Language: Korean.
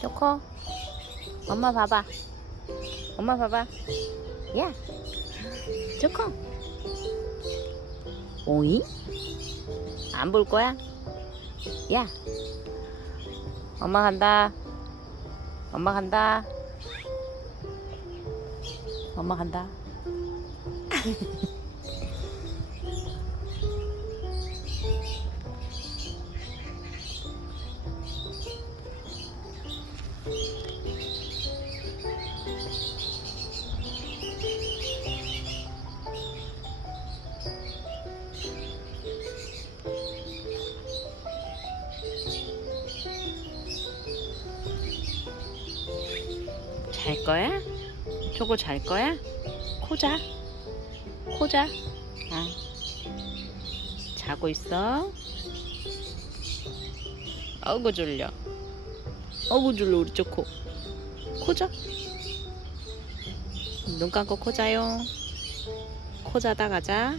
초코 엄마 봐봐. 엄마 봐봐. 야 초코 오이? 안 볼 거야? 야 엄마 간다. 엄마 간다. 엄마 간다 잘 거야? 초코 잘 거야? 코자? 코자? 아. 자고 있어. 아이고 졸려. 아이고 졸려 우리 초코. 코자? 눈 감고 코 자요. 코 자다 가자